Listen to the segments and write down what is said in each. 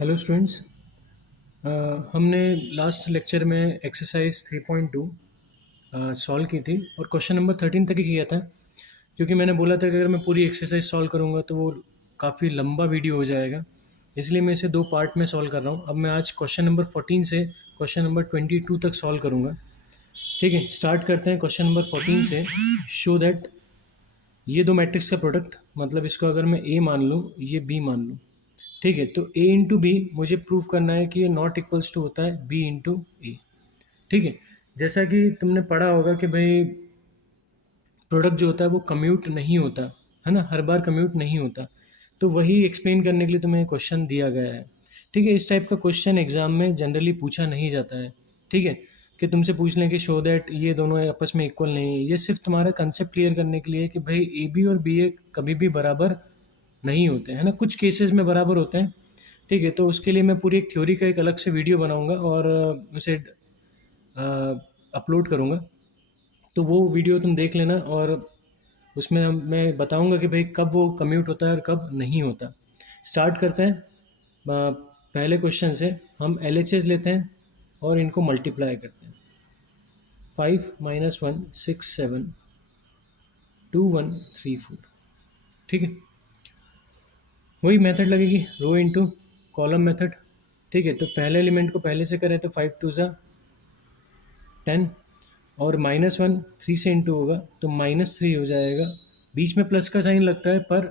Hello students. हमने last lecture में exercise 3.2 solve की थी और क्वेश्चन नंबर 13 तक ही किया था, क्योंकि मैंने बोला था कि अगर मैं पूरी एक्सरसाइज सॉल्व करूँगा तो वो काफ़ी लंबा वीडियो हो जाएगा, इसलिए मैं इसे दो पार्ट में सॉल्व कर रहा हूँ। अब मैं आज क्वेश्चन नंबर 14 से क्वेश्चन नंबर 22 तक सॉल्व करूँगा। ठीक है, स्टार्ट करते हैं क्वेश्चन नंबर 14 से। शो दैट ये दो मैट्रिक्स का प्रोडक्ट, मतलब इसको अगर मैं ए मान लूँ, ये बी मान लूँ। ठीक है, तो ए इंटू बी मुझे प्रूव करना है कि ये नॉट इक्वल्स टू होता है बी इंटू ए। ठीक है, जैसा कि तुमने पढ़ा होगा कि भाई प्रोडक्ट जो होता है वो कम्यूट नहीं होता है ना, हर बार कम्यूट नहीं होता। तो वही एक्सप्लेन करने के लिए तुम्हें क्वेश्चन दिया गया है। ठीक है, इस टाइप का क्वेश्चन एग्जाम में जनरली पूछा नहीं जाता है। ठीक है, कि तुमसे पूछ लें कि शो दैट ये दोनों आपस में इक्वल नहीं है। ये सिर्फ तुम्हारा कंसेप्ट क्लियर करने के लिए कि भाई ए बी और बी ए कभी भी बराबर नहीं होते हैं ना, कुछ केसेस में बराबर होते हैं। ठीक है, तो उसके लिए मैं पूरी एक थ्योरी का एक अलग से वीडियो बनाऊंगा और उसे अपलोड करूंगा। तो वो वीडियो तुम देख लेना और उसमें मैं बताऊंगा कि भाई कब वो कम्यूट होता है और कब नहीं होता। स्टार्ट करते हैं। पहले क्वेश्चन से हम एल लेते हैं और इनको मल्टीप्लाई करते हैं। 5 - 1 6 7 2 1 3 4। ठीक है, वही मेथड लगेगी, रो इनटू कॉलम मेथड। ठीक है, तो पहले एलिमेंट को पहले से करें तो 5 × 2 = 10 और -1 3 से इंटू होगा तो -3 हो जाएगा। बीच में प्लस का साइन लगता है पर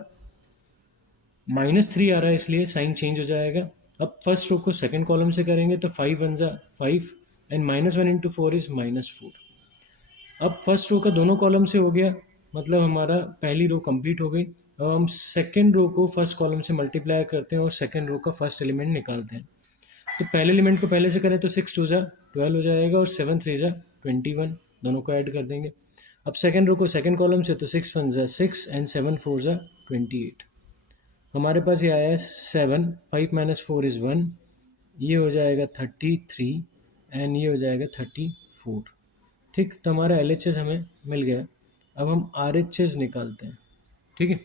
-3 आ रहा है इसलिए साइन चेंज हो जाएगा। अब फर्स्ट रो को सेकंड कॉलम से करेंगे तो 5 × 1 = 5 एंड -1 × 4 = -4। अब फर्स्ट रो का दोनों कॉलम से हो गया, मतलब हमारा पहली रो कंप्लीट हो गई। अब हम सेकंड रो को फर्स्ट कॉलम से मल्टीप्लाई करते हैं और सेकंड रो का फर्स्ट एलिमेंट निकालते हैं। तो पहले एलिमेंट को पहले से करें तो 6 × 2 = 12 हो जाएगा और 7 × 3 = 21, दोनों को ऐड कर देंगे। अब सेकंड रो को सेकंड कॉलम से तो 6 × 1 = 6 एंड 7 × 4 = 28। हमारे पास ये आया है 7, 5 - 4 = 1, ये हो जाएगा 33 एंड ये हो जाएगा 34। ठीक, तो हमारा LHS हमें मिल गया। अब हम RHS निकालते हैं। ठीक है,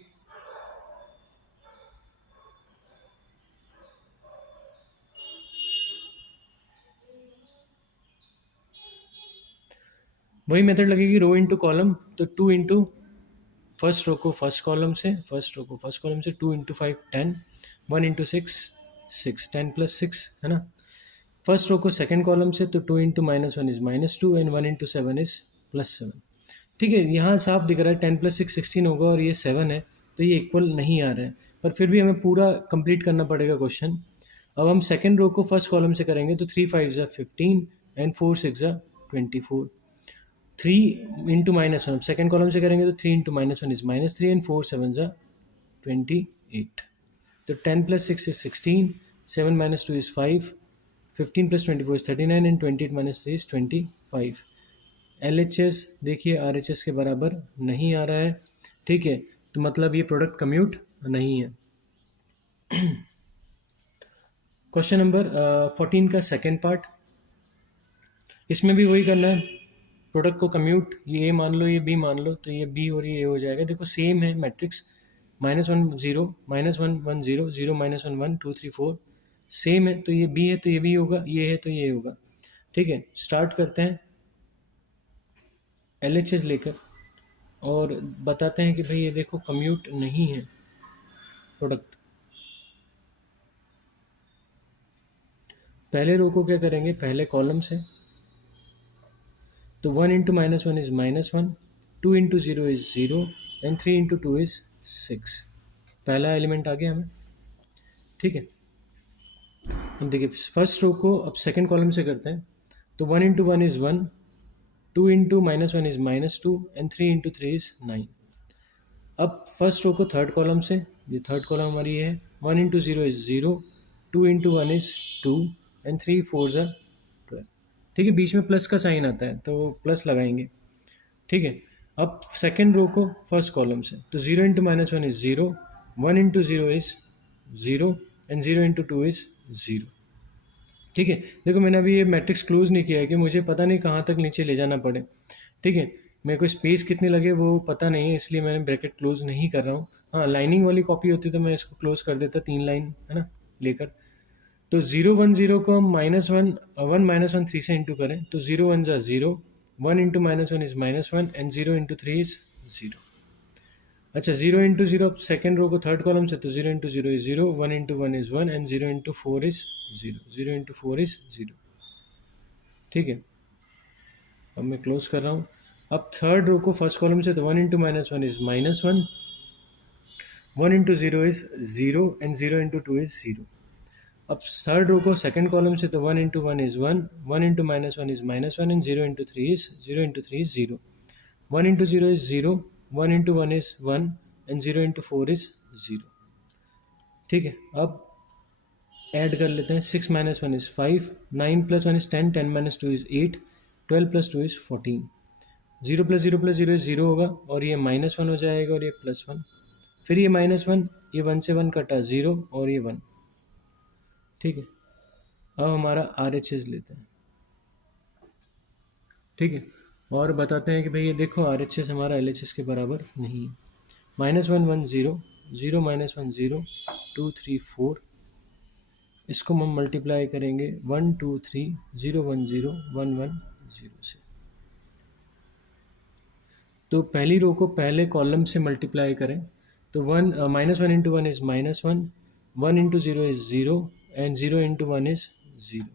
वही मेथड लगेगी, रो इंटू कॉलम। तो 2 इंटू फर्स्ट रो को फर्स्ट कॉलम से 2 इंटू 5 10, 1 इंटू 6 6, 10 + 6 है ना। फर्स्ट रो को सेकंड कॉलम से तो 2 इंटू -1 = -2 एंड 1 इंटू 7 = +7। ठीक है, यहाँ साफ दिख रहा है 10 + 6 16 होगा और ये 7 है, तो ये इक्वल नहीं आ रहा है, पर फिर भी हमें पूरा कंप्लीट करना पड़ेगा क्वेश्चन। अब हम सेकंड रो को फर्स्ट कॉलम से करेंगे तो 3 × 5 = 15 एंड 4 × 6 = 24। 3 इंटू -1 सेकेंड कॉलम से करेंगे तो 3 इंटू -1 = -3 एंड 4 × 7 = 28। तो 10 + 6 = 16, 7 - 2 = 5, 15 + 24 = 39 एंड 28 - 3 = 25। LHS देखिए RHS के बराबर नहीं आ रहा है। ठीक है, तो मतलब ये प्रोडक्ट कम्यूट नहीं है। क्वेश्चन नंबर 14 का सेकेंड पार्ट, इसमें भी वही करना है। प्रोडक्ट को कम्यूट, ये ए मान लो, ये बी मान लो, तो ये बी और ये ए हो जाएगा। देखो सेम है मैट्रिक्स, -1 0 -1 1 0 0 -1 1 2 3 4 सेम है। तो ये बी है तो ये भी होगा, ये है तो ये होगा। ठीक है, स्टार्ट करते हैं LHS लेकर और बताते हैं कि भाई ये देखो कम्यूट नहीं है प्रोडक्ट। पहले रो को क्या करेंगे, पहले कॉलम से तो 1 इंटू -1 = -1, 2 इंटू 0 = 0 एंड 3 इंटू 2 = 6। पहला एलिमेंट आ गया हमें। ठीक है, अब देखिए फर्स्ट रो को अब सेकंड कॉलम से करते हैं तो 1 इंटू 1 = 1, 2 इंटू -1 = -2 एंड 3 इंटू 3 = 9। अब फर्स्ट रो को थर्ड कॉलम से, ये थर्ड कॉलम हमारी ये है, 1 इंटू 0 = 0, 2 इंटू 1 = 2 एंड 3 4 = 12। ठीक है, बीच में प्लस का साइन आता है तो प्लस लगाएंगे। ठीक है, अब सेकेंड रो को फर्स्ट कॉलम से तो 0 इंटू -1 = 0, 1 इंटू 0 = 0 एंड 0 इंटू 2 = 0। ठीक है, देखो मैंने अभी ये मैट्रिक्स क्लोज नहीं किया है कि मुझे पता नहीं कहाँ तक नीचे ले जाना पड़े। ठीक है, मेरे को स्पेस कितनी लगे वो पता नहीं है, इसलिए मैंने ब्रैकेट क्लोज नहीं कर रहा हूँ। हाँ, लाइनिंग वाली कॉपी होती तो मैं इसको क्लोज कर देता, 3 लाइन है ना लेकर। तो 0 1 0 को हम -1 3 से इंटू करें तो 0 1 ज़ा 0, 1 into -1 is -1 and 0 into 3 is 0। अच्छा 0 इंटू 0 सेकेंड रो को थर्ड कॉलम से, तो 0 into 0 is 0, 1 into 1 is 1 and 0 into 4 is 0, 0 into 4 is 0। ठीक है, अब मैं क्लोज कर रहा हूँ। अब थर्ड रो को फर्स्ट कॉलम से, तो 1 into -1 is -1, 1 into 0 is 0 and 0 into 2 is 0। अब थर्ड रो को सेकंड कॉलम से, तो 1 into 1 is 1, 1 into -1 is -1 and 0 into 3 is 0 into 3 is 0, 1 into 0 is 0, 1 into 1 is 1 and 0 into 4 is 0। ठीक है, अब ऐड कर लेते हैं। 6 - 1 is 5, 9 + 1 is 10, 10 - 2 is 8, 12 + 2 is 14, 0 + 0 + 0 is 0 होगा और ये -1 हो जाएगा और ये +1, फिर ये -1, ये 1 से 1 कटा 0 और ये 1। ठीक है, अब हमारा RHS लेते हैं। ठीक है, और बताते हैं कि भाई ये देखो RHS हमारा LHS के बराबर नहीं है। -1 1 0, 0 -1 0, 2 3 4, इसको हम मल्टीप्लाई करेंगे 1 2 3 0 1 0 1 1 0 से। तो पहली रो को पहले कॉलम से मल्टीप्लाई करें तो -1 into 1 is -1, 1 into 0 is 0 and 0 into 1 is 0।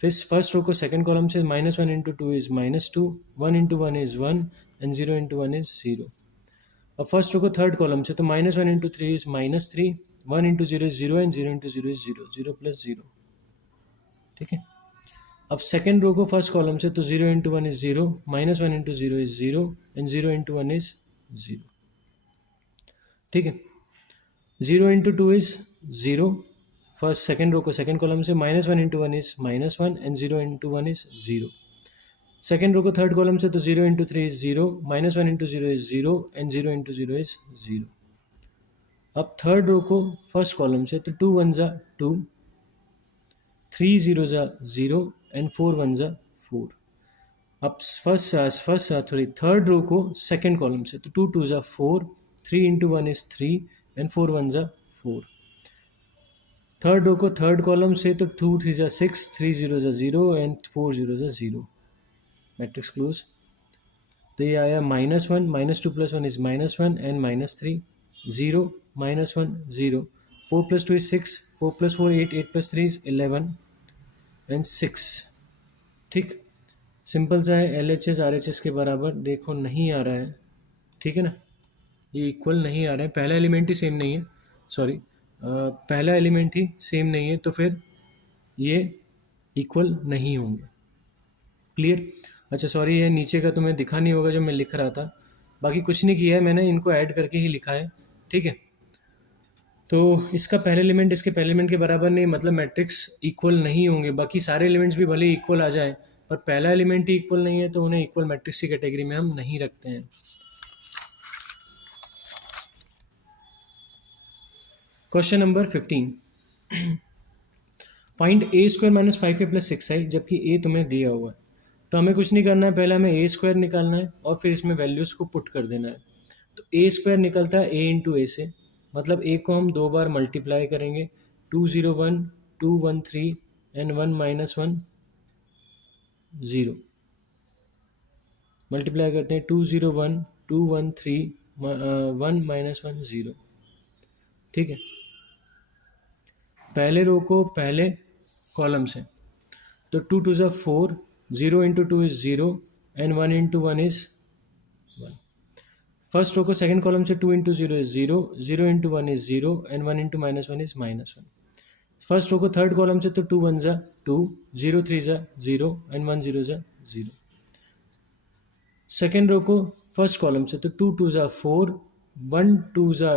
फिर फर्स्ट रो को सेकंड कॉलम से, -1 into 2 is -2, 1 into 1 is 1 and 0 into 1 is 0। अब फर्स्ट रो को थर्ड कॉलम से, तो -1 into 3 is -3, 1 into 0 is 0 and 0 into 0 is 0, 0 + 0। ठीक है, अब सेकेंड रो को फर्स्ट कॉलम से, तो 0 into 1 is 0, -1 into 0 is 0 and 0 into 1 is 0। ठीक है, 0 into 2 is 0, first second row को सेकेंड कॉलम से, -1 into 1 is -1 and 0 into 1 is 0। Second row को थर्ड कॉलम से, तो 0 into 3 is 0, -1 into 0 is 0 and 0 into 0 is 0। अब थर्ड रो को first column से, तो 2 1 ज़ा 2, 3 0 ज़ा 0 एंड 4 1 ज़ा 4। अब थर्ड रो को सेकेंड कॉलम से, तो 2 2 ज़ा 4, 3 इंटू 1 इज़ 3 एंड 4 1 ज़ा 4। थर्ड रो को थर्ड कॉलम से, तो 2 3 ज़ा 6, 3 0 ज़ा 0 एंड 4 0 ज़ा 0। Matrix close. तो ये आया -1, -2 + 1 is -1 and -3, 0 -1 0, 4 + 2 is 6, 4 + 4 8, 8 + 3 is 11 and 6। ठीक, सिंपल सा है। LHS RHS के बराबर देखो नहीं आ रहा है। ठीक है ना, ये इक्वल नहीं आ रहा है, पहला एलिमेंट ही सेम नहीं है, सॉरी पहला एलिमेंट ही सेम नहीं है, तो फिर ये इक्वल नहीं होंगे। क्लियर? अच्छा सॉरी, ये नीचे का तुम्हें दिखा नहीं होगा जो मैं लिख रहा था, बाकी कुछ नहीं किया है मैंने, इनको ऐड करके ही लिखा है। ठीक है, तो इसका पहले एलिमेंट इसके पहले एलिमेंट के बराबर नहीं, मतलब मैट्रिक्स इक्वल नहीं होंगे। बाकी सारे एलिमेंट्स भी भले इक्वल आ जाए, पर पहला एलिमेंट ही इक्वल नहीं है, तो उन्हें इक्वल मैट्रिक्स की कैटेगरी में हम नहीं रखते हैं। Question number 15, find A² - 5A + 6i, जबकि A तुम्हें दिया हुआ है। तो हमें कुछ नहीं करना है, पहले हमें A² निकालना है और फिर इसमें वैल्यूज़ को पुट कर देना है। तो A² निकलता है A इंटू A से, मतलब A को हम 2 बार मल्टीप्लाई करेंगे, 2 0 1, 2 1 3 एंड 1 - 1 0। मल्टीप्लाई करते हैं, 2 0 1, 2 1 3, 1 - 1 0। ठीक है, पहले रो को पहले कॉलम से, तो 2 2 ज़ा 4, 0 into 2 is 0 and 1 into 1 is 1। First row को सेकंड कॉलम से, 2 into 0 is 0, 0 into 1 is 0 and 1 into -1 is -1। First row को थर्ड कॉलम से, तो 2 1 ज़ा 2, 0 3 ज़ा 0 एंड 1 0 ज़ा 0। सेकेंड रो को फर्स्ट कॉलम से, तो 2 2 ज़ा 4, 1 2 ज़ा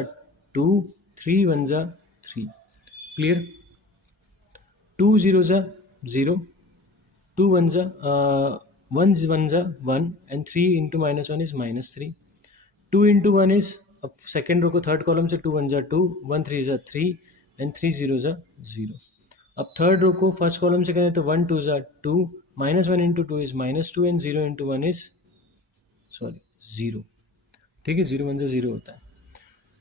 2, 3 1 ज़ा 3। क्लियर? 2 0 ज़ा 0, 2 1 ज़ा 1 1 ज़ा 1 and 3 into -1 is -3। 2 into 1 is, अब सेकेंड रो को थर्ड कॉलम से, 2 1 ज़ा 2, 1 3 ज़ा 3 एंड 3 0 ज़ा 0। अब थर्ड रो को फर्स्ट कॉलम से करें, तो 1 2 ज़ा 2, -1 into 2 is -2 and 0 into 1 is 0। ठीक है, 0 1 से 0 होता है।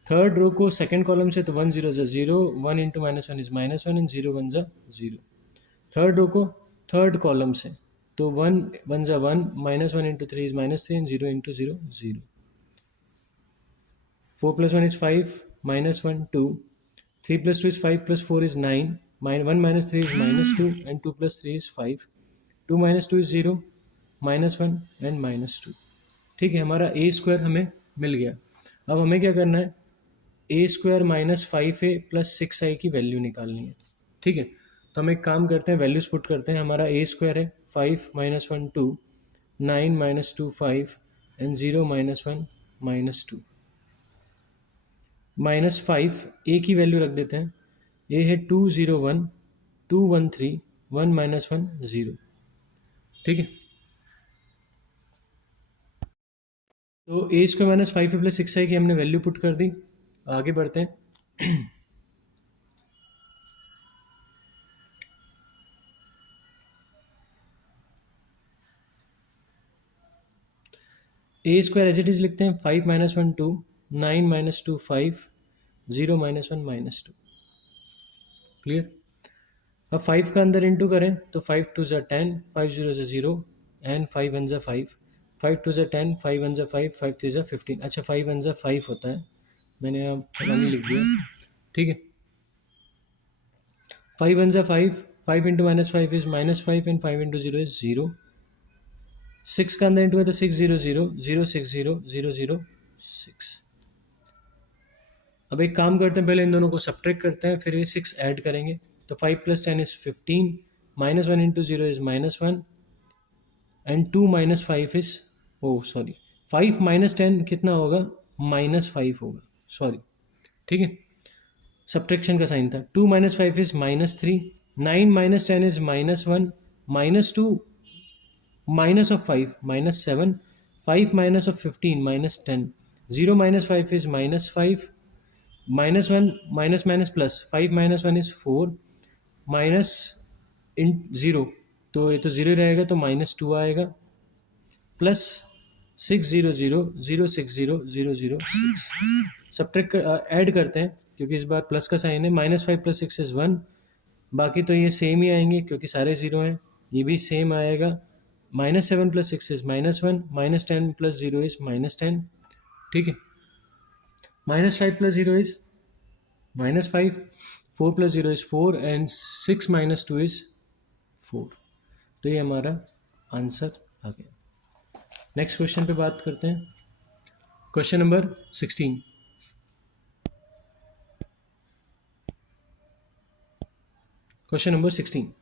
थर्ड रो को सेकंड कॉलम से तो 1 0 ज़ा 0, 1 इंटू -1 इज -1 एंड 0 1 ज़ा 0। थर्ड रो को थर्ड कॉलम से तो 1 1 ज़ा 1, -1 into 3 is -3 and 0 into 0 0। 4 + 1 is 5, -1 2, 3 + 2 is 5 + 4 is 9, 1 - 3 is -2 and 2 + 3 is 5, 2 - 2 is 0, -1 and -2। ठीक है, हमारा ए स्क्वायर हमें मिल गया। अब हमें क्या करना है, ए स्क्वायर -5a + 6i की वैल्यू निकालनी है। ठीक है, तो हम एक काम करते हैं, वैल्यूज पुट करते हैं। हमारा ए स्क्वायर है 5 - 1 2, 9 - 2 5 एंड 0 - 1 -2। -5 ए की वैल्यू रख देते हैं। ए है 2 0 1, 2 1 3, 1 - 1 0। ठीक है, तो ए स्क्वायर -5a + 6i की हमने वैल्यू पुट कर दी। आगे बढ़ते हैं। ए स्क्वायर एज इट इज लिखते हैं, 5 - 1 2, 9 - 2 5, 0 - 1 -2। क्लियर। अब 5 का अंदर इंटू करें तो 5 2 ज़ा 10, 5 0 ज़ा 0 एंड 5 1 ज़ा 5, 5 2 ज़ा 10, 5 1 ज़ा 5, 5 3 ज़ा 15। अच्छा, 5 1 ज़ा 5 होता है, मैंने यहाँ नहीं लिख दिया। ठीक है, 5 1 ज़ा 5, 5 into -5 is -5 and 5 into 0 is 0। 6 का अंदर इंटू है तो 6 0 0 0 6 0 0 0 6। अब एक काम करते हैं, पहले इन दोनों को सब्ट्रैक्ट करते हैं, फिर ये 6 ऐड करेंगे। तो 5 + 10 is 15, -1 into 0 is -1 and 2 - 5 is, oh sorry, 5 - 10 कितना होगा, -5 होगा, सॉरी। ठीक है, सब्ट्रैक्शन का साइन था। 2 - 5 is -3, 9 - 10 is -1, -2 minus of 5 -7, 5 minus of 15 -10, 0 - 5 is -5, -1 minus plus, 5 - 1 is 4, minus इन 0, तो ये तो 0 रहेगा तो -2 आएगा, प्लस 6 0 0 0 6 0 0 0 6। सब्ट्रैक्ट ऐड करते हैं क्योंकि इस बार प्लस का साइन है। -5 + 6 इज़ 1, बाकी तो ये सेम ही आएंगे क्योंकि सारे 0 हैं, ये भी सेम आएगा। -7 + 6 इज -1, -10 + 0 इज -10। ठीक है, -5 + 0 इज -5, 4 + 0 इज 4 एंड 6 - 2 इज 4। तो ये हमारा आंसर आ गया। नेक्स्ट क्वेश्चन पे बात करते हैं, क्वेश्चन नंबर 16। क्वेश्चन नंबर 16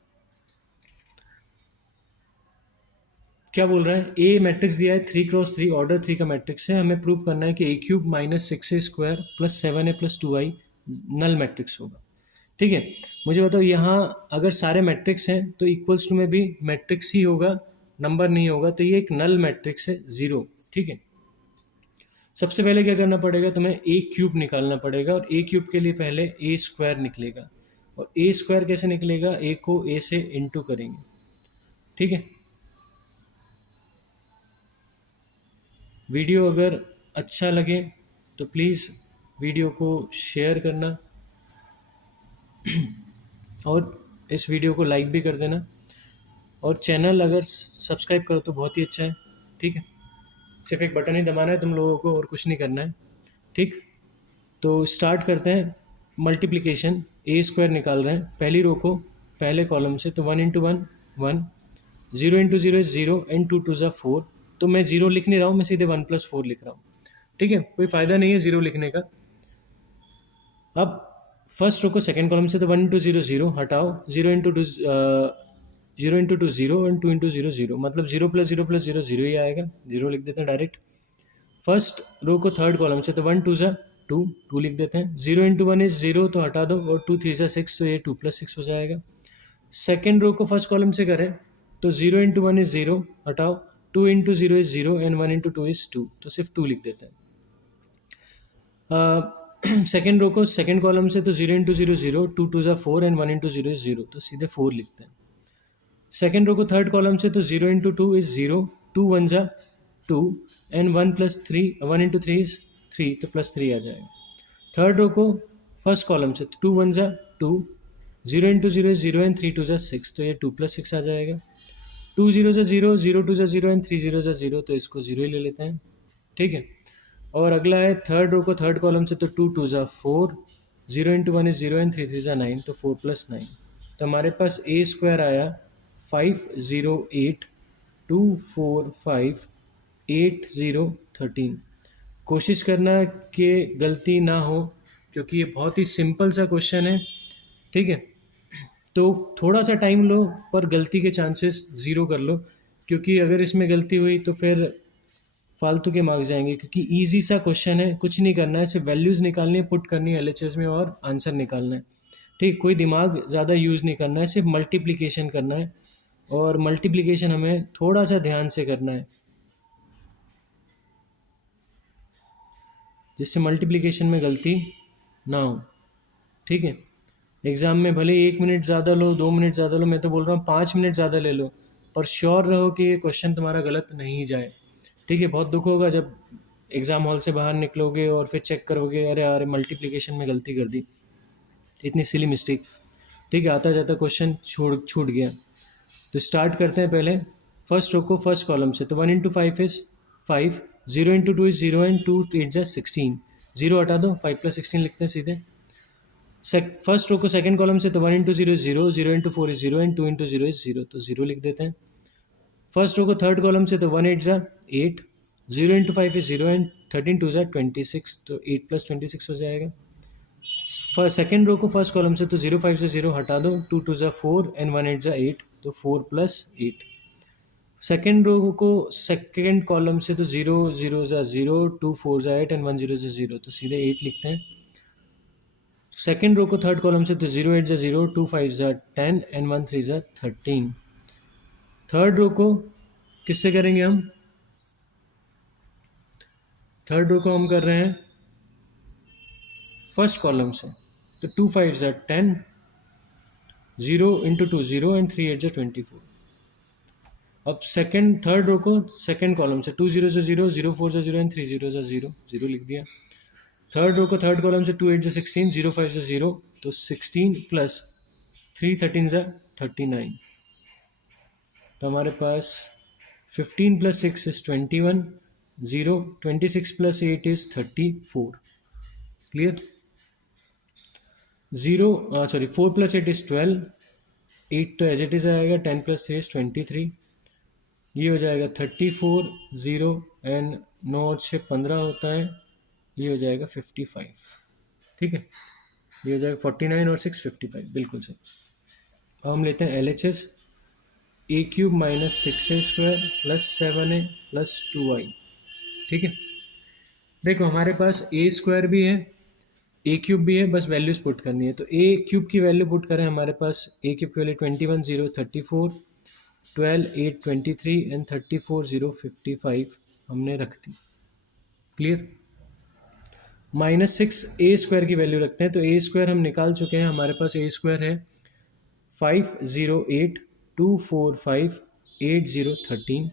क्या बोल रहा है, ए मैट्रिक्स दिया है 3 × 3 ऑर्डर 3 का मैट्रिक्स है। हमें प्रूव करना है कि A³ - 6A² + 7A + 2I null matrix होगा। ठीक है, मुझे बताओ यहाँ अगर सारे मैट्रिक्स हैं तो इक्वल्स टू में भी मैट्रिक्स ही होगा, नंबर नहीं होगा, तो ये एक नल मैट्रिक्स है 0। ठीक है, सबसे पहले क्या करना पड़ेगा, तुम्हें A³ निकालना पड़ेगा और A³ के लिए पहले A² निकलेगा। और A² कैसे निकलेगा, A को A से इंटू करेंगे। ठीक है, वीडियो अगर अच्छा लगे तो प्लीज़ वीडियो को शेयर करना और इस वीडियो को लाइक भी कर देना, और चैनल अगर सब्सक्राइब करो तो बहुत ही अच्छा है। ठीक है, सिर्फ एक बटन ही दबाना है तुम लोगों को और कुछ नहीं करना है। ठीक, तो स्टार्ट करते हैं मल्टीप्लिकेशन। A² निकाल रहे हैं, पहली रो को पहले कॉलम से, तो 1 × 1 1, 0 × 0 इज 0 एंड 2 2 ज़ा 4। तो मैं 0 लिख नहीं रहा हूँ, मैं सीधे 1 + 4 लिख रहा हूँ। ठीक है, कोई फ़ायदा नहीं है 0 लिखने का। अब फर्स्ट रो को सेकेंड कॉलम से, तो 1 × 0 0 हटाओ, 0 × 2 0 × 2 0 एंड 2 × 0 0, मतलब 0 + 0 + 0 0 ही आएगा, 0 लिख देते हैं डायरेक्ट। फर्स्ट रो को थर्ड कॉलम से, तो 1 2 ज़ा 2 2 लिख देते हैं, 0 × 1 इज 0 तो हटा दो, और 2 3 ज़ा 6 तो ये 2 + 6 हो जाएगा। सेकेंड रो को फर्स्ट कॉलम से करें तो 0 × 1 इज 0, हटाओ, 2 × 0 इज 0 एंड 1 × 2 इज 2, तो सिर्फ 2 लिख देते हैं। सेकेंड रो को सेकेंड कॉलम से, तो 0 × 0 0, 2 2 ज़ा 4 एंड 1 × 0 इज 0, तो सीधे 4 लिखते हैं। सेकेंड रो को थर्ड कॉलम से, तो 0 × 2 इज 0, 2 1 ज़ा 2 एंड 1 + 3, 1 × 3 इज 3, तो +3 आ जाएगा। थर्ड रो को फर्स्ट कॉलम से, 2 1 ज़ा 2, 0 इंटू 0 इज 0 एंड 3 2 ज़ा 6, तो ये 2 + 6 आ जाएगा। 2 0 ज़ा 0, 0 2 ज़ा 0 एंड 3 0 ज़ा 0, तो इसको 0 ही ले लेते हैं, ठीक है। और अगला है थर्ड रो को थर्ड कॉलम से, तो 2 2 ज़ा 4, 0 इंटू 1 इज 0 एंड 3 3 ज़ा 9, तो 4 + 9, तो हमारे पास ए स्क्वायर आया 508 2 4 5 8 0 13। कोशिश करना कि गलती ना हो, क्योंकि ये बहुत ही सिंपल सा क्वेश्चन है, ठीक है। तो थोड़ा सा टाइम लो, पर गलती के चांसेस ज़ीरो कर लो, क्योंकि अगर इसमें गलती हुई तो फिर फालतू के मार्क्स जाएंगे, क्योंकि इजी सा क्वेश्चन है, कुछ नहीं करना है, सिर्फ वैल्यूज़ निकालनी है, पुट करनी है एलएचएस में और आंसर निकालना है, ठीक। कोई दिमाग ज़्यादा यूज़ नहीं करना है, सिर्फ मल्टीप्लिकेशन करना है, और मल्टीप्लिकेशन हमें थोड़ा सा ध्यान से करना है, जिससे मल्टीप्लिकेशन में गलती ना हो, ठीक है। एग्ज़ाम में भले 1 मिनट ज़्यादा लो, 2 मिनट ज़्यादा लो, मैं तो बोल रहा हूँ 5 मिनट ज़्यादा ले लो, पर श्योर रहो कि ये क्वेश्चन तुम्हारा गलत नहीं जाए, ठीक है। बहुत दुख होगा जब एग्ज़ाम हॉल से बाहर निकलोगे और फिर चेक करोगे, अरे यार मल्टीप्लिकेशन में गलती कर दी, इतनी सिली मिस्टेक, ठीक है। आता जाता क्वेश्चन छूट गया। तो स्टार्ट करते हैं पहले फर्स्ट रो को फर्स्ट कॉलम से, तो 1 into 5 is 5, 0 into 2 is 0 and 2 8 जा 16, 0 हटा दो, 5 + 16 लिखते हैं सीधे। फर्स्ट रो को सेकंड कॉलम से, तो 1 into 0 is 0, 0 into 4 is 0 and 2 into 0 is 0, तो 0 लिख देते हैं। फर्स्ट रो को थर्ड कॉलम से, तो 1 8 जा 8, 0 इंटू 5 इज़ 0 एंड 13 2 जा 26, तो 8 + 26 हो जाएगा। सेकेंड रो को फर्स्ट कॉलम से, तो 0 5 से 0 हटा दो, 2 2 जा 4 एंड 1 8 जा 8, तो 4 + 8। सेकेंड रो को सेकेंड कॉलम से, तो 0 0 जा 0, 2 4 जा 8 एंड 1 0 जा 0, तो सीधे 8 लिखते हैं। सेकेंड रो को थर्ड कॉलम से, तो 0 8 जा 0, 2 5 जा 10 एंड 1 3 जा 13। थर्ड रो को किससे करेंगे हम? थर्ड रो को हम कर रहे हैं फर्स्ट कॉलम से, तो 2 5 जा 10, 0 इंटू 2 0 एंड 3 8 जा 24। अब थर्ड रो को सेकेंड कॉलम से, 2 0 जा 0, 0 4 जा 0 एंड 3 0 जा 0, 0 लिख दिया। थर्ड रो को थर्ड कॉलम से, 2 8 जा 16, 0 5 जा 0, तो 16 + 3 13 जा 39, तो हमारे पास 15 + 6 इज़ 21, 0 26 + 8 इज़ 34, क्लियर। 4 + 8 इज़ 12, 8 तो एज इट इज़ आएगा, 10 + 3 इज़ 23, ये हो जाएगा 34, 0 एंड 9 से 15 होता है, ये हो जाएगा 55, ठीक है। ये हो जाएगा 49 और 6 55, बिल्कुल सही। अब हम लेते हैं LHS, a³ - 6a² + 7a + 2i, ठीक है। देखो हमारे पास a² भी है, a³ भी है, बस वैल्यूज पुट करनी है, तो a³ की वैल्यू पुट करें, हमारे पास a³ की वैल्यू 21 0 34, 12 8 23 एंड 34 0 55 हमने रख दी, क्लियर। -6 a² की वैल्यू रखते हैं, तो a² हम निकाल चुके हैं, हमारे पास a² है 508 245 8013,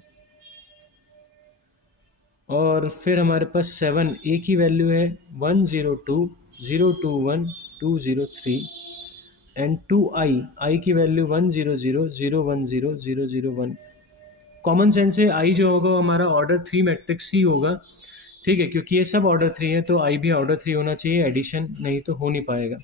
और फिर हमारे पास 7 a की वैल्यू है 102 021 203 एंड 2i की वैल्यू 100 010 001। कॉमन सेंस से i जो होगा हमारा ऑर्डर 3 मैट्रिक्स ही होगा, ठीक है, क्योंकि ये सब ऑर्डर 3 है, तो i भी ऑर्डर 3 होना चाहिए, एडिशन नहीं तो हो नहीं पाएगा,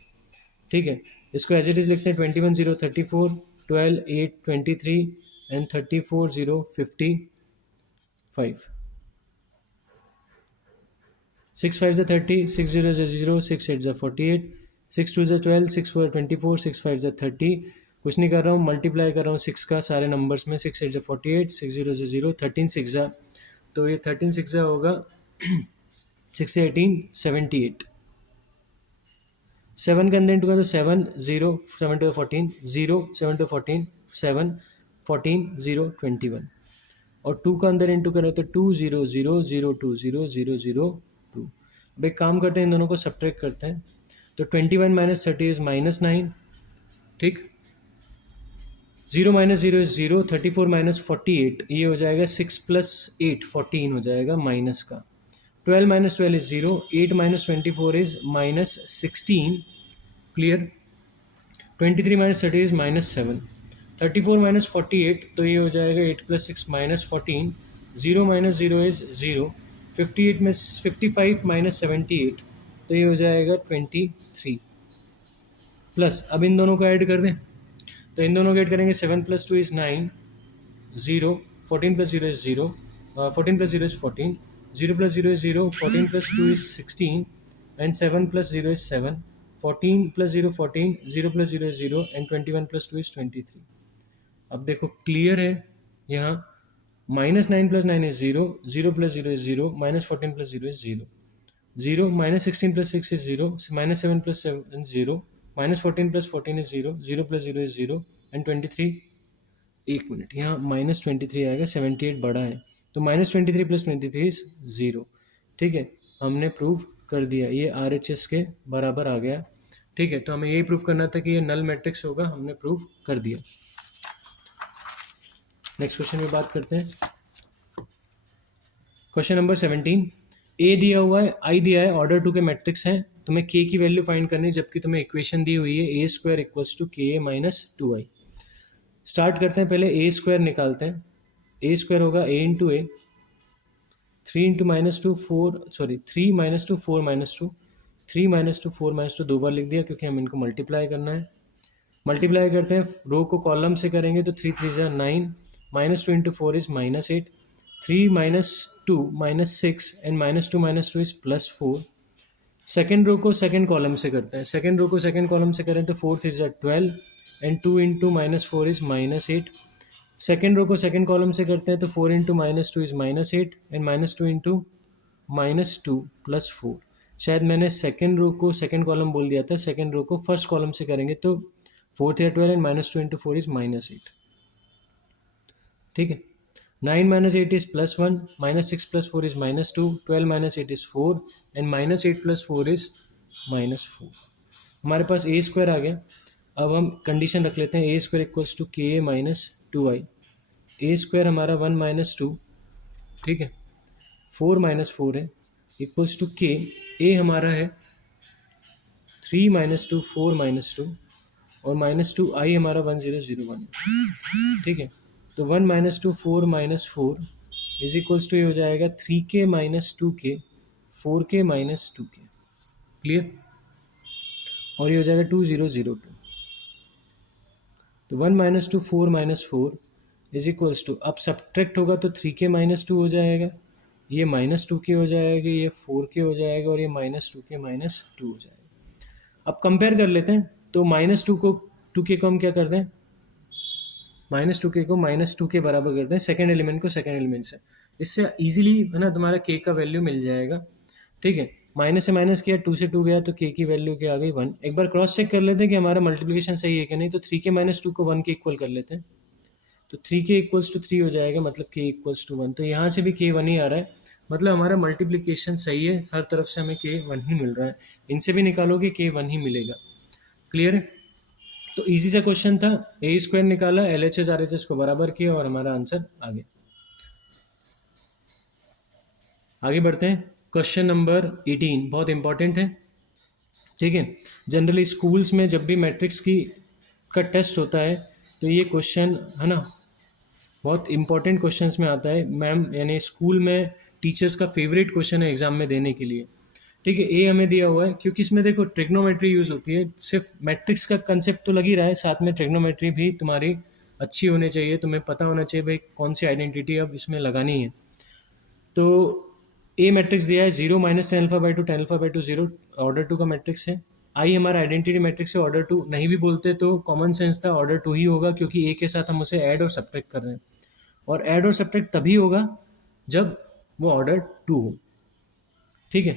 ठीक है। इसको एज इट इज़ लिखते हैं 21 0 34, 12 8 23 एंड 34 0 55, 6 5 जा 30, 6 0 जा 0, 6 8 जा 48, 6 2 जा 12, 6 4 24, 6 5 जा 30, कुछ नहीं कर रहा हूँ, मल्टीप्लाई कर रहा हूँ 6 का सारे नंबर्स में, 6 8 जा 48, 6 0 जा 0, 13 6 जा, तो ये 13 6 जा होगा 6 से 18 78, 7 के अंदर इंटू का, तो 7 0 7 to 14 0 7 to 14 7 14 0 21, और 2 का अंदर इंटू करें तो 2 0 0 0 2 0 0 0 2। अब एक काम करते हैं, इन दोनों को सब्ट्रैक्ट करते हैं, तो 21 - 30 इज़ -9, ठीक। 0 - 0 इज़ 0, 34 - 48, ये हो जाएगा 6 + 8 14 हो जाएगा माइनस का, 12 minus 12 is 0, 8 minus 24 is minus 16, clear. 23 minus 30 is minus 7, 34 minus 48 तो ये हो जाएगा 8 plus 6 minus 14, 0 minus 0 is 0, 58 में 55 minus 78 तो ये हो जाएगा 23 प्लस, अब इन दोनों को ऐड कर दें तो इन दोनों को ऐड करेंगे 7 plus 2 is 9, 0, 14 plus 0 is 0, 14 plus 0 is 14, 0 plus 0 is 0, 14 plus 2 is 16 and 7 plus 0 is 7, 14 plus 0 14, 0 plus 0 is 0 and 21 plus 2 is 23. अब देखो क्लियर है, यहाँ minus 9 plus 9 is 0, 0 plus 0 is 0, minus 14 plus 0 is 0, 0 minus 16 plus 6 is 0, minus 7 plus 7 is 0, minus 14 plus 14 is 0, 0 plus 0 is 0 and 23. एक minute, यहाँ minus 23 आएगा, 78 बड़ा है तो माइनस 23 प्लस 23 इज 0. ठीक है, हमने प्रूव कर दिया, ये RHS के बराबर आ गया. ठीक है, तो हमें यही प्रूव करना था कि ये नल मैट्रिक्स होगा, हमने प्रूव कर दिया. नेक्स्ट क्वेश्चन में बात करते हैं. Question number 17. ए दिया हुआ है, आई दिया है, ऑर्डर 2 के मैट्रिक्स हैं, तुम्हें के की वैल्यू फाइंड करनी है जबकि तुम्हें इक्वेशन दी हुई है ए स्क्वायर इक्वल्स टू के ए माइनस 2i. स्टार्ट करते हैं, पहले ए स्क्वायर निकालते हैं. ए स्क्वायर होगा ए इंटू ए, 3 into minus 2 4, sorry 3 minus 2 4 minus 2, 3 minus 2 4 minus 2 दो बार लिख दिया क्योंकि हम इनको मल्टीप्लाई करना है. मल्टीप्लाई करते हैं, रो को कॉलम से करेंगे तो 3 3 जा 9, minus 2 into 4 is minus 8, 3 minus 2 minus 6 and minus 2 is plus 4. Second row को सेकेंड कॉलम से करते हैं, सेकेंड रो को सेकेंड कॉलम से करें तो 4 3 जा 12 and 2 into minus 4 is minus 8. Second row को सेकेंड कॉलम से करते हैं तो 4 into minus 2 is minus 8 and minus 2 into minus 2 plus 4. शायद मैंने सेकेंड रो को सेकेंड कॉलम बोल दिया था, सेकेंड रो को फर्स्ट कॉलम से करेंगे तो 4 या 12 and minus 2 into 4 is minus 8. ठीक है, 9 minus 8 is plus 1, minus 6 plus 4 is minus 2, 12 minus 8 is 4 and minus 8 plus 4 is minus 4. हमारे पास ए स्क्वायर आ गया. अब हम कंडीशन रख लेते हैं, ए स्क्वायर इक्वल्स टू के ए माइनस 2i. ए स्क्वायर हमारा 1 माइनस 2, ठीक है, 4 माइनस 4 है, इक्वल्स टू के. ए हमारा है 3 माइनस 2 4 माइनस 2 और माइनस 2 आई हमारा 1 0 0 1. ठीक है, तो 1 minus 2 4 minus 4 is equals to ये हो जाएगा 3k minus 2k 4k minus 2k. Clear, और ये हो जाएगा 2 0 0 2. तो 1 minus 2 4 minus 4 is equals to, अब सब्ट्रैक्ट होगा तो 3k माइनस 2 हो जाएगा, ये माइनस 2k हो जाएगा, ये 4k हो जाएगा और ये माइनस 2k माइनस 2 हो जाएगा. अब कंपेयर कर लेते हैं, तो माइनस 2k को हम क्या कर दें, माइनस 2k को माइनस 2 के बराबर कर दें, सेकेंड एलिमेंट को सेकेंड एलिमेंट से. इससे इजीली है ना तुम्हारा k का वैल्यू मिल जाएगा. ठीक है, माइनस से माइनस किया, 2 से 2 गया तो k की वैल्यू क्या आ गई 1. एक बार क्रॉस चेक कर लेते हैं कि हमारा मल्टीप्लिकेशन सही है कि नहीं. तो 3k माइनस 2 को 1 के इक्वल कर लेते हैं, तो 3k इक्वल्स टू 3 हो जाएगा, मतलब k इक्वल्स टू 1. तो यहाँ से भी k 1 ही आ रहा है, मतलब हमारा मल्टीप्लिकेशन सही है, हर तरफ से हमें k 1 ही मिल रहा है. इनसे भी निकालोगे k 1 ही मिलेगा. क्लियर है, तो इजी सा क्वेश्चन था. ए स्क्वायर निकाला, LHS RHS को बराबर किया और हमारा आंसर आ गया. आगे बढ़ते हैं. क्वेश्चन नंबर 18 बहुत इंपॉर्टेंट है. ठीक है, जनरली स्कूल्स में जब भी मैट्रिक्स का टेस्ट होता है तो ये क्वेश्चन है ना बहुत इंपॉर्टेंट क्वेश्चंस में आता है. मैम यानी स्कूल में टीचर्स का फेवरेट क्वेश्चन है एग्जाम में देने के लिए. ठीक है, ए हमें दिया हुआ है क्योंकि इसमें देखो ट्रिग्नोमेट्री यूज़ होती है. सिर्फ मैट्रिक्स का कंसेप्ट तो लग ही रहा है, साथ में ट्रिग्नोमेट्री भी तुम्हारी अच्छी होनी चाहिए, तुम्हें पता होना चाहिए भाई कौन सी आइडेंटिटी अब इसमें लगानी है. तो ए मैट्रिक्स दिया है 0 minus tan alpha by 2 10 alpha by 2 0, order 2 का मैट्रिक्स है. आई हमारा आइडेंटिटी मैट्रिक्स है, ऑर्डर 2 नहीं भी बोलते तो कॉमन सेंस था, ऑर्डर 2 ही होगा क्योंकि ए के साथ हम उसे ऐड और सब्ट्रैक्ट कर रहे हैं, और ऐड और सब्ट्रैक्ट तभी होगा जब वो ऑर्डर 2 हो. ठीक है,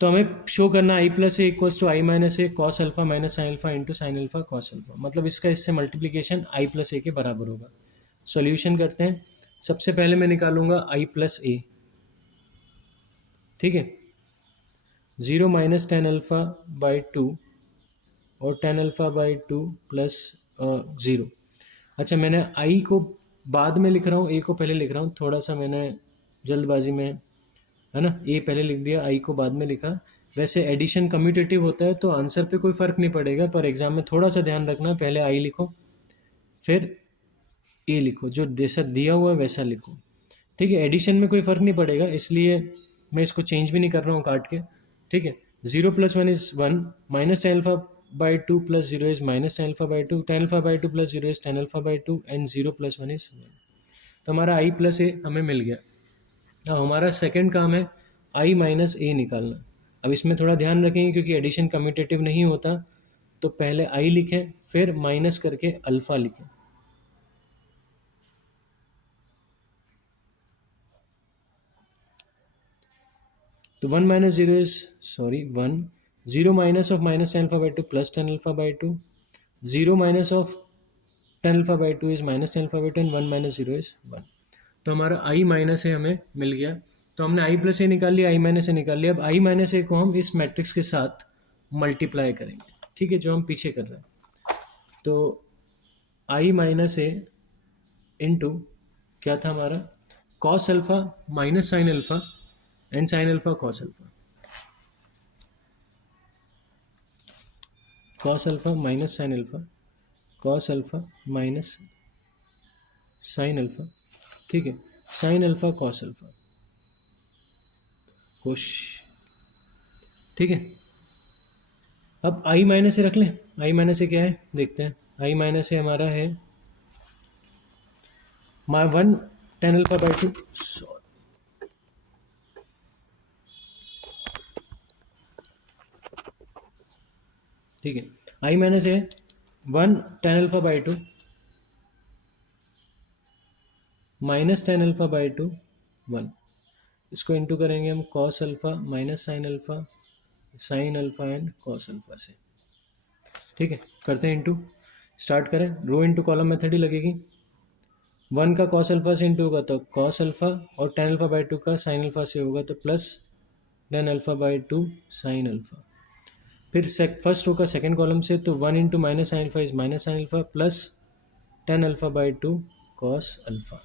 तो हमें शो करना I plus A equals to I minus A cos alpha minus sine alpha into sine alpha cos alpha, मतलब इसका इससे मल्टीप्लिकेशन आई प्लस ए के बराबर होगा. सॉल्यूशन करते हैं. सबसे पहले मैं निकालूंगा आई प्लस ए. ठीक है, 0 माइनस टेन अल्फा बाई 2 और टेन अल्फा बाई 2 प्लस 0. अच्छा, मैंने आई को बाद में लिख रहा हूँ, ए को पहले लिख रहा हूँ, थोड़ा सा मैंने जल्दबाजी में है ना, ए पहले लिख दिया, आई को बाद में लिखा। वैसे एडिशन कम्यूटेटिव होता है तो आंसर पे कोई फ़र्क नहीं पड़ेगा, पर एग्ज़ाम में थोड़ा सा ध्यान रखना, पहले आई लिखो फिर ए लिखो, जो जैसा दिया हुआ है वैसा लिखो। ठीक है, एडिशन में कोई फ़र्क नहीं पड़ेगा, इसलिए मैं इसको चेंज भी नहीं कर रहा हूँ काट के। ठीक है, 0 + 1 = 1, -tan α/2 + 0 is -tan α/2, tan α/2 + 0 is tan α/2 and 0 + 1 is 1। तो हमारा i + a हमें मिल गया। अब हमारा सेकंड काम है i - a निकालना। अब इसमें थोड़ा ध्यान रखेंगे क्योंकि एडिशन कम्यूटेटिव नहीं होता, तो पहले i लिखें फिर माइनस करके अल्फ़ा लिखें। तो 1 - 0 is 1, 0 minus of -tan α/2 + tan α/2, 0 minus of tan α/2 is -tan α/2 and 1 - 0 is 1। तो हमारा i माइनस ए हमें मिल गया। तो हमने i + a निकाल लिया, i - a निकाल लिया। अब i - a को हम इस मैट्रिक्स के साथ मल्टीप्लाई करेंगे, ठीक है, जो हम पीछे कर रहे हैं। तो i - a इंटू क्या था हमारा, cos alpha minus sine alpha and sign alpha cos alpha, cos alpha minus sine alpha, cos alpha minus sine alpha, ठीक है, साइन अल्फ़ा कॉस अल्फ़ा कोश, ठीक है। अब i माइनस से रख लें, i माइनस से क्या है देखते हैं। i माइनस से हमारा है 1 tan α/2, ठीक है, i माइनस है 1 tan α/2 माइनस tan α/2 1, इसको इंटू करेंगे हम cos alpha minus sine alpha and cos alpha से, ठीक है। करते हैं इंटू, स्टार्ट करें, रो इंटू कॉलम मेथड ही लगेगी। 1 का कॉस अल्फ़ा से इंटू होगा तो कॉस अल्फ़ा, और tan α/2 का साइन अल्फ़ा से होगा तो प्लस tan α/2 साइन अल्फ़ा। फिर फर्स्ट रो का सेकेंड कॉलम से तो 1 into minus sine alpha is minus sine alpha plus tan α/2 cos alpha.